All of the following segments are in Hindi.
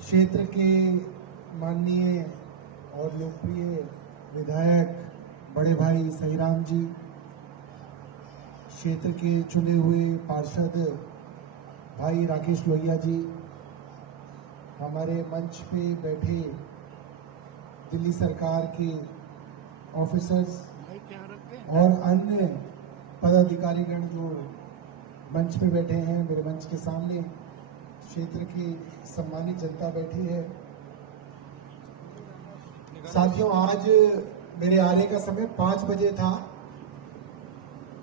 क्षेत्र के माननीय और लोकप्रिय विधायक बड़े भाई सहीराम जी, क्षेत्र के चुने हुए पार्षद भाई राकेश लोहिया जी, हमारे मंच पे बैठे दिल्ली सरकार के ऑफिसर्स और अन्य पदाधिकारीगण जो मंच पे बैठे हैं, मेरे मंच के सामने क्षेत्र की सम्मानित जनता बैठी है। साथियों, आज मेरे आने का समय 5 बजे था,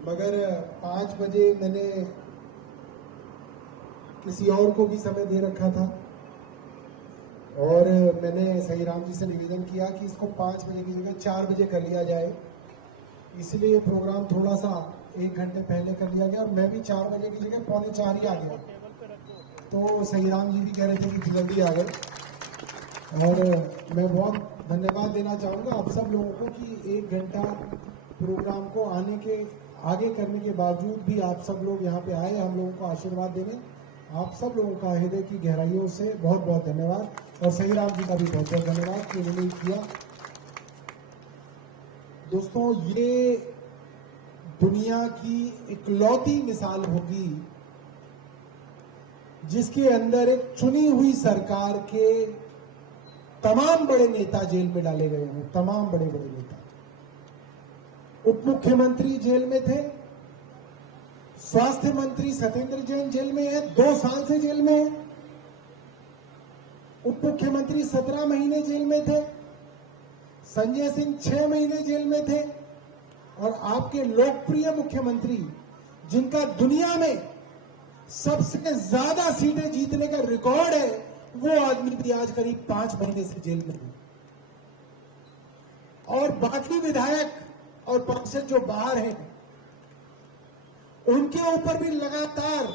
मगर 5 बजे मैंने किसी और को भी समय दे रखा था और मैंने सहीराम जी से निवेदन किया कि इसको 5 बजे की जगह 4 बजे कर लिया जाए। इसलिए प्रोग्राम थोड़ा सा 1 घंटे पहले कर लिया गया और मैं भी 4 बजे की जगह 3:45 ही आ गया। तो सहीराम जी भी कह रहे थे कि जल्दी आ गए और मैं बहुत धन्यवाद देना चाहूँगा आप सब लोगों को कि 1 घंटा प्रोग्राम को आगे करने के बावजूद भी आप सब लोग यहाँ पे आए हम लोगों को आशीर्वाद देने। आप सब लोगों का हृदय की गहराइयों से बहुत बहुत धन्यवाद और सहीराम जी का भी बहुत बहुत धन्यवाद कि उन्होंने किया। दोस्तों, ये दुनिया की इकलौती मिसाल होगी जिसके अंदर एक चुनी हुई सरकार के तमाम बड़े नेता जेल में डाले गए हैं। तमाम बड़े बड़े नेता, उप मुख्यमंत्री जेल में थे, स्वास्थ्य मंत्री सत्येंद्र जैन जेल में है, 2 साल से जेल में है, उप मुख्यमंत्री 17 महीने जेल में थे, संजय सिंह 6 महीने जेल में थे और आपके लोकप्रिय मुख्यमंत्री जिनका दुनिया में सबसे ज्यादा सीटें जीतने का रिकॉर्ड है, वो आदमी भी आज करीब 5 महीने से जेल में है। और बाकी विधायक और पार्षद जो बाहर हैं, उनके ऊपर भी लगातार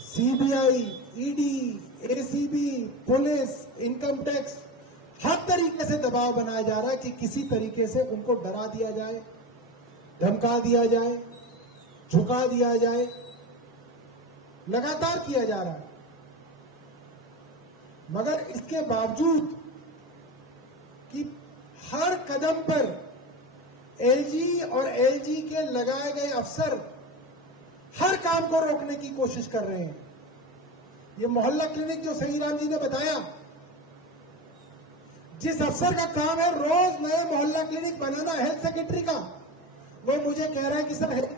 CBI, ED, ACB, police, income tax हर तरीके से दबाव बनाया जा रहा है कि किसी तरीके से उनको डरा दिया जाए, धमका दिया जाए, झुका दिया जाए। लगातार किया जा रहा है, मगर इसके बावजूद कि हर कदम पर एलजी और एलजी के लगाए गए अफसर हर काम को रोकने की कोशिश कर रहे हैं। ये मोहल्ला क्लिनिक जो सहीराम जी ने बताया, जिस अफसर का काम है रोज नए मोहल्ला क्लिनिक बनाना, हेल्थ सेक्रेटरी का, वो मुझे कह रहा है कि सर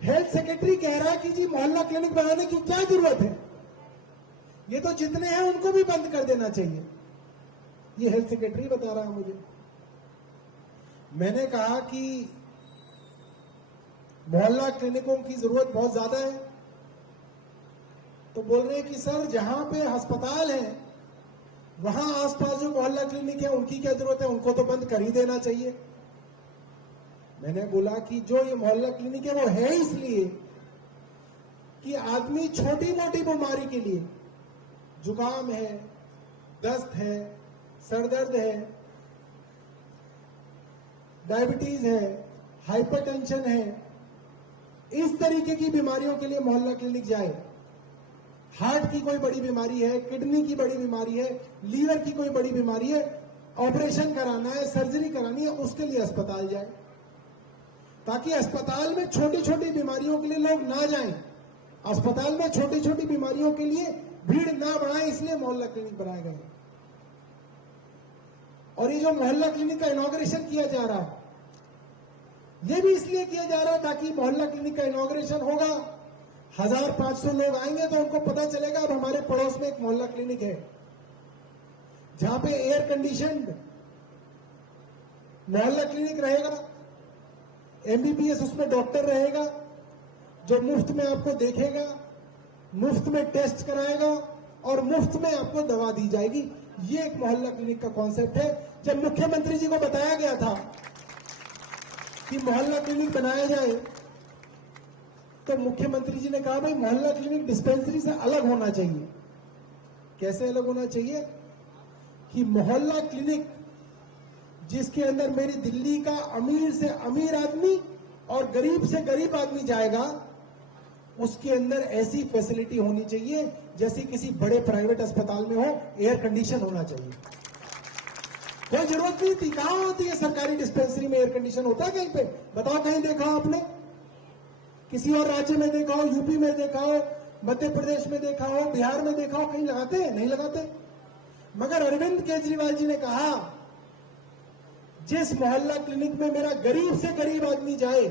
हेल्थ सेक्रेटरी कह रहा है कि जी मोहल्ला क्लिनिक बनाने की क्या जरूरत है, ये तो जितने हैं उनको भी बंद कर देना चाहिए। ये हेल्थ सेक्रेटरी बता रहा है मुझे। मैंने कहा कि मोहल्ला क्लिनिकों की जरूरत बहुत ज्यादा है, तो बोल रहे हैं कि सर जहां पे अस्पताल है वहां आसपास जो मोहल्ला क्लिनिक है उनकी क्या जरूरत है, उनको तो बंद कर ही देना चाहिए। मैंने बोला कि जो ये मोहल्ला क्लिनिक है वो है इसलिए कि आदमी छोटी मोटी बीमारी के लिए, जुकाम है, दस्त है, सरदर्द है, डायबिटीज है, हाइपरटेंशन है, इस तरीके की बीमारियों के लिए मोहल्ला क्लिनिक जाए। हार्ट की कोई बड़ी बीमारी है, किडनी की बड़ी बीमारी है, लीवर की कोई बड़ी बीमारी है, ऑपरेशन कराना है, सर्जरी करानी है, उसके लिए अस्पताल जाए, ताकि अस्पताल में छोटी छोटी बीमारियों के लिए लोग ना जाएं। अस्पताल में छोटी छोटी बीमारियों के लिए भीड़ ना बढ़ाए, इसलिए मोहल्ला क्लिनिक बनाए गए। और ये जो मोहल्ला क्लिनिक का इनॉग्रेशन किया जा रहा है, ये भी इसलिए किया जा रहा है ताकि मोहल्ला क्लिनिक का इनॉग्रेशन होगा, 1500 लोग आएंगे तो उनको पता चलेगा अब हमारे पड़ोस में एक मोहल्ला क्लिनिक है जहां पे एयर कंडीशनड मोहल्ला क्लिनिक रहेगा, एमबीबीएस उसमें डॉक्टर रहेगा जो मुफ्त में आपको देखेगा, मुफ्त में टेस्ट कराएगा और मुफ्त में आपको दवा दी जाएगी। ये एक मोहल्ला क्लिनिक का कॉन्सेप्ट है। जब मुख्यमंत्री जी को बताया गया था कि मोहल्ला क्लिनिक बनाया जाए, तो मुख्यमंत्री जी ने कहा भाई मोहल्ला क्लिनिक डिस्पेंसरी से अलग होना चाहिए। कैसे अलग होना चाहिए कि मोहल्ला क्लिनिक जिसके अंदर मेरी दिल्ली का अमीर से अमीर आदमी और गरीब से गरीब आदमी जाएगा, उसके अंदर ऐसी फैसिलिटी होनी चाहिए जैसे किसी बड़े प्राइवेट अस्पताल में हो, एयर कंडीशन होना चाहिए। कोई जरूरत नहीं थी, कहां होती है सरकारी डिस्पेंसरी में एयर कंडीशन होता है कहीं पे? बताओ कहीं देखा हो आपने? किसी और राज्य में देखा हो, यूपी में देखा हो, मध्य प्रदेश में देखा हो, बिहार में देखा हो, कहीं लगाते हैं? नहीं लगाते। मगर अरविंद केजरीवाल जी ने कहा जिस मोहल्ला क्लिनिक में मेरा गरीब से गरीब आदमी जाए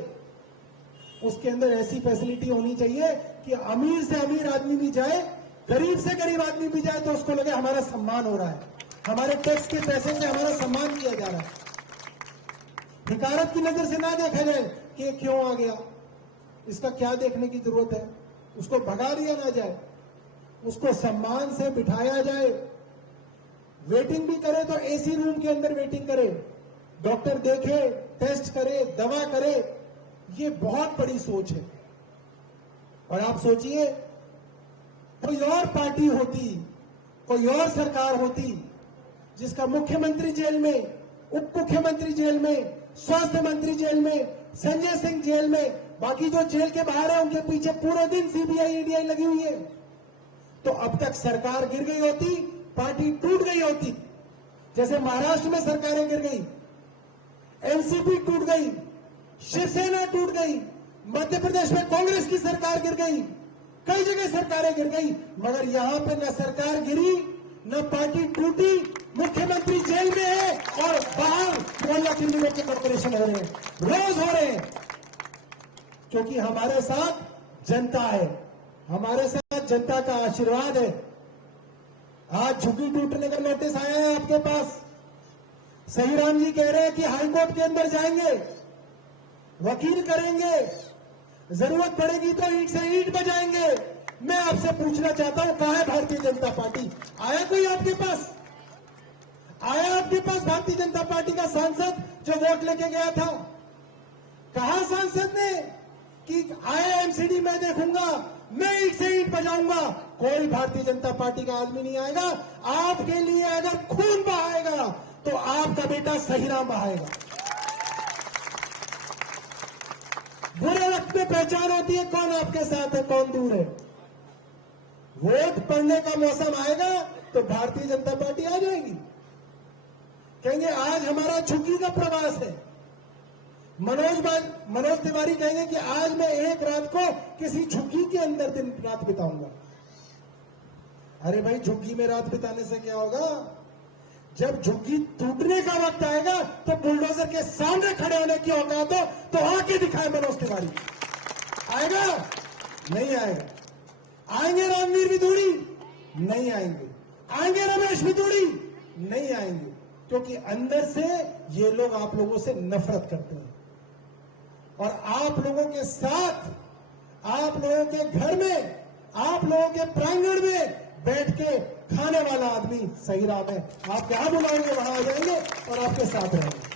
उसके अंदर ऐसी फैसिलिटी होनी चाहिए कि अमीर से अमीर आदमी भी जाए, गरीब से गरीब आदमी भी जाए तो उसको लगे हमारा सम्मान हो रहा है, हमारे टैक्स के पैसे से हमारा सम्मान किया जा रहा है। हिकारत की नजर से ना देखा जाए कि ये क्यों आ गया, इसका क्या देखने की जरूरत है, उसको भगा दिया ना जाए, उसको सम्मान से बिठाया जाए। वेटिंग भी करे तो एसी रूम के अंदर वेटिंग करे, डॉक्टर देखे, टेस्ट करे, दवा करे। ये बहुत बड़ी सोच है। और आप सोचिए कोई और पार्टी होती, कोई और सरकार होती जिसका मुख्यमंत्री जेल में, उप मुख्यमंत्री जेल में, स्वास्थ्य मंत्री जेल में, संजय सिंह जेल में, बाकी जो जेल के बाहर है उनके पीछे पूरे दिन सीबीआई ईडीआई लगी हुई है, तो अब तक सरकार गिर गई होती, पार्टी टूट गई होती। जैसे महाराष्ट्र में सरकारें गिर गई, एनसीपी टूट गई, शिवसेना टूट गई, मध्य प्रदेश में कांग्रेस की सरकार गिर गई, कई जगह सरकारें गिर गई, मगर यहां पे न सरकार गिरी न पार्टी टूटी। मुख्यमंत्री जेल में है और बाहर मोहल्ला क्लिनिकों के ऑपरेशन हो रहे हैं, रोज हो रहे हैं, क्योंकि हमारे साथ जनता है, हमारे साथ जनता का आशीर्वाद है। आज झुग्गी टूटने का नोटिस आया है आपके पास। सही राम जी कह रहे हैं कि हाईकोर्ट के अंदर जाएंगे, वकील करेंगे, जरूरत पड़ेगी तो ईंट से ईंट बजाएंगे। मैं आपसे पूछना चाहता हूं, कहां है भारतीय जनता पार्टी? आया कोई आपके पास? आया आपके पास भारतीय जनता पार्टी का सांसद जो वोट लेके गया था? कहा सांसद ने कि आया एमसीडी मैं देखूंगा, मैं ईंट से ईंट बजाऊंगा? कोई भारतीय जनता पार्टी का आदमी नहीं आएगा। आपके लिए अगर खून बहाएगा तो आपका बेटा सहीराम बहाएगा। बुरे वक्त में पहचान होती है कौन आपके साथ है, कौन दूर है। वोट पड़ने का मौसम आएगा तो भारतीय जनता पार्टी आ जाएगी। कहेंगे आज हमारा झुग्गी का प्रवास है। मनोज तिवारी कहेंगे कि आज मैं एक रात को किसी झुग्गी के अंदर दिन रात बिताऊंगा। अरे भाई, झुग्गी में रात बिताने से क्या होगा? जब झुग्गी टूटने का वक्त आएगा तो बुलडोजर के सामने खड़े होने की औकात हो तो आके दिखाए मनोज तिवारी। आएगा? नहीं आएगा। आएंगे रामवीर विदुड़ी? नहीं आएंगे। आएंगे रमेश विदुड़ी? नहीं आएंगे, क्योंकि अंदर से ये लोग आप लोगों से नफरत करते हैं। और आप लोगों के साथ, आप लोगों के घर में, आप लोगों के प्रांगण में बैठ के खाने वाला आदमी सही राम है। आप जहां बुलाएंगे वहां आ जाएंगे और आपके साथ रहेंगे।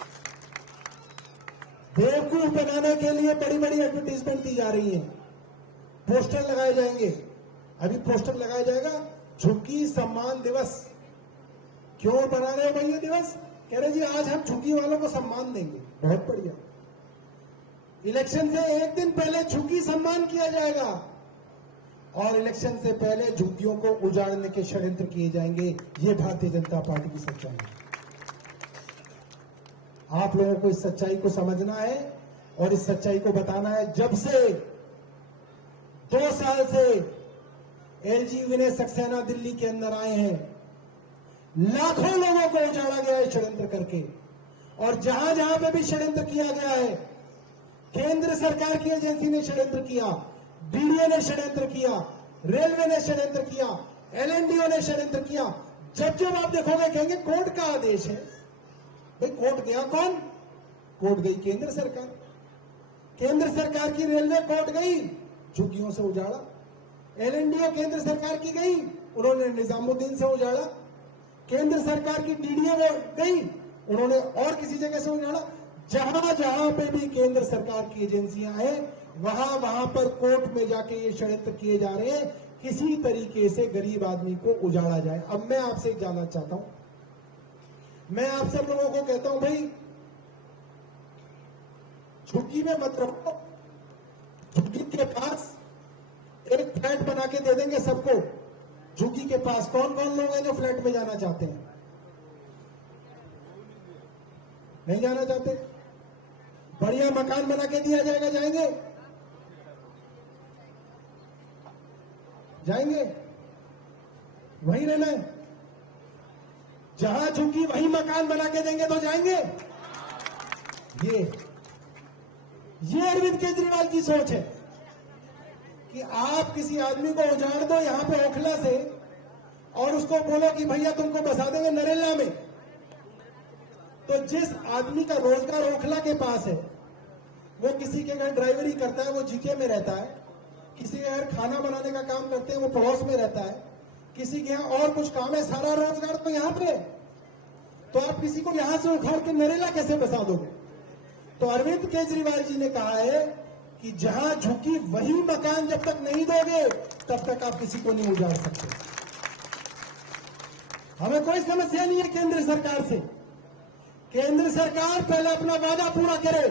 बेवकूफ बनाने के लिए बड़ी बड़ी एडवर्टीजमेंट दी जा रही है, पोस्टर लगाए जाएंगे। अभी पोस्टर लगाया जाएगा झुग्गी सम्मान दिवस। क्यों बना रहे हो भाई ये दिवस? कह रहे जी आज हम झुग्गी वालों को सम्मान देंगे। बहुत बढ़िया। इलेक्शन से एक दिन पहले झुग्गी सम्मान किया जाएगा और इलेक्शन से पहले झुग्गियों को उजाड़ने के षड्यंत्र किए जाएंगे। ये भारतीय जनता पार्टी की सच्चाई है। आप लोगों को इस सच्चाई को समझना है और इस सच्चाई को बताना है। जब से 2 साल से एलजी विनय सक्सेना दिल्ली के अंदर आए हैं, लाखों लोगों को उजाड़ा गया है षड्यंत्र करके। और जहां जहां पे भी षड्यंत्र किया गया है, केंद्र सरकार की एजेंसी ने षड्यंत्र किया, डीडीए ने षड्यंत्र किया, रेलवे ने षड्यंत्र किया, एलएनडीओ ने षड्यंत्र किया। जब जब आप देखोगे कहेंगे कोर्ट का आदेश है। भाई कोर्ट गया कौन? कोर्ट गई केंद्र सरकार। केंद्र सरकार की रेलवे कोर्ट गई, झुग्गियों से उजाड़ा। एलएनडीओ केंद्र सरकार की गई, उन्होंने निजामुद्दीन से उजाड़ा। केंद्र सरकार की डीडीए गई, उन्होंने और किसी जगह से उजाड़ा। जहां जहां पे भी केंद्र सरकार की एजेंसियां हैं, वहां वहां पर कोर्ट में जाके ये षड्यंत्र किए जा रहे हैं, किसी तरीके से गरीब आदमी को उजाड़ा जाए। अब मैं आपसे जानना चाहता हूं, मैं आप सब लोगों को कहता हूं, भाई झुग्गी में मत रहो। झुग्गी के पास एक फ्लैट बना के दे देंगे सबको। झुग्गी के पास कौन कौन लोग हैं जो फ्लैट में जाना चाहते हैं? नहीं जाना चाहते? बढ़िया मकान बना के दिया जाएगा, जाएंगे? जाएंगे? वहीं रहना है? जहां झुग्गी वहीं मकान बना के देंगे तो जाएंगे? ये अरविंद केजरीवाल की सोच है कि आप किसी आदमी को उजाड़ दो यहां पे ओखला से और उसको बोलो कि भैया तुमको बसा देंगे नरेला में। तो जिस आदमी का रोजगार ओखला के पास है, वो किसी के घर ड्राइवरी करता है, वो जीके में रहता है, किसी के घर खाना बनाने का काम करते हैं, वो पड़ोस में रहता है, किसी के यहाँ और कुछ काम है, सारा रोजगार तो यहाँ पे। तो आप किसी को यहां से उखाड़ के नरेला कैसे बसा दोगे? तो अरविंद केजरीवाल जी ने कहा है कि जहां झुग्गी वही मकान जब तक नहीं दोगे तब तक आप किसी को नहीं उजाड़ सकते। हमें कोई समस्या नहीं है केंद्र सरकार से। केंद्र सरकार पहले अपना वादा पूरा करे।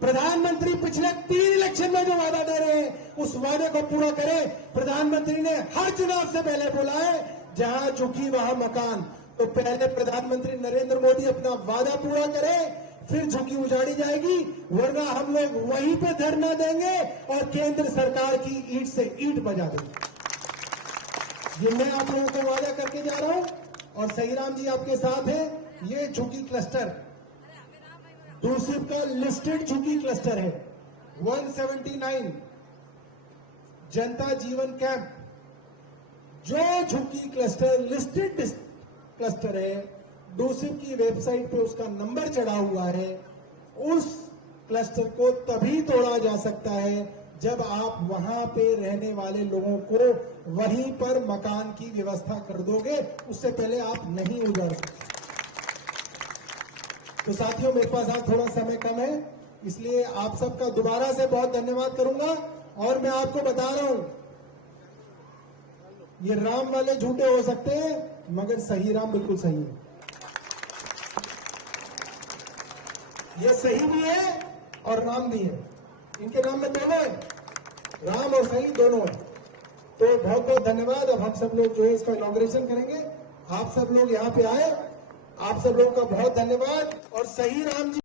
प्रधानमंत्री पिछले 3 इलेक्शन में जो वादा दे रहे हैं उस वादे को पूरा करे। प्रधानमंत्री ने हर चुनाव से पहले बोला है जहां झुग्गी वहां मकान। तो पहले प्रधानमंत्री नरेंद्र मोदी अपना वादा पूरा करे, फिर झुग्गी उजाड़ी जाएगी, वरना हम लोग वहीं पे धरना देंगे और केंद्र सरकार की ईंट से ईंट बजा देंगे। ये मैं आप लोगों को वादा करके जा रहा हूं और सहीराम जी आपके साथ हैं। ये झुग्गी क्लस्टर दूसरी का लिस्टेड झुग्गी क्लस्टर है। 179 जनता जीवन कैंप जो झुग्गी क्लस्टर लिस्टेड क्लस्टर है, डोसिप की वेबसाइट पे उसका नंबर चढ़ा हुआ है। उस क्लस्टर को तभी तोड़ा जा सकता है जब आप वहां पे रहने वाले लोगों को वहीं पर मकान की व्यवस्था कर दोगे। उससे पहले आप नहीं उजाड़ सकते। तो साथियों, मेरे पास आज थोड़ा समय कम है, इसलिए आप सबका दोबारा से बहुत धन्यवाद करूंगा। और मैं आपको बता रहा हूं, ये राम वाले झूठे हो सकते हैं मगर सही राम बिल्कुल सही है। ये सही भी है और राम भी है। इनके नाम में दोनों है, राम और सही दोनों है। तो बहुत बहुत धन्यवाद। अब हम सब लोग जो है इसका इनॉग्रेशन करेंगे। आप सब लोग यहाँ पे आए, आप सब लोगों का बहुत धन्यवाद। और सही राम जी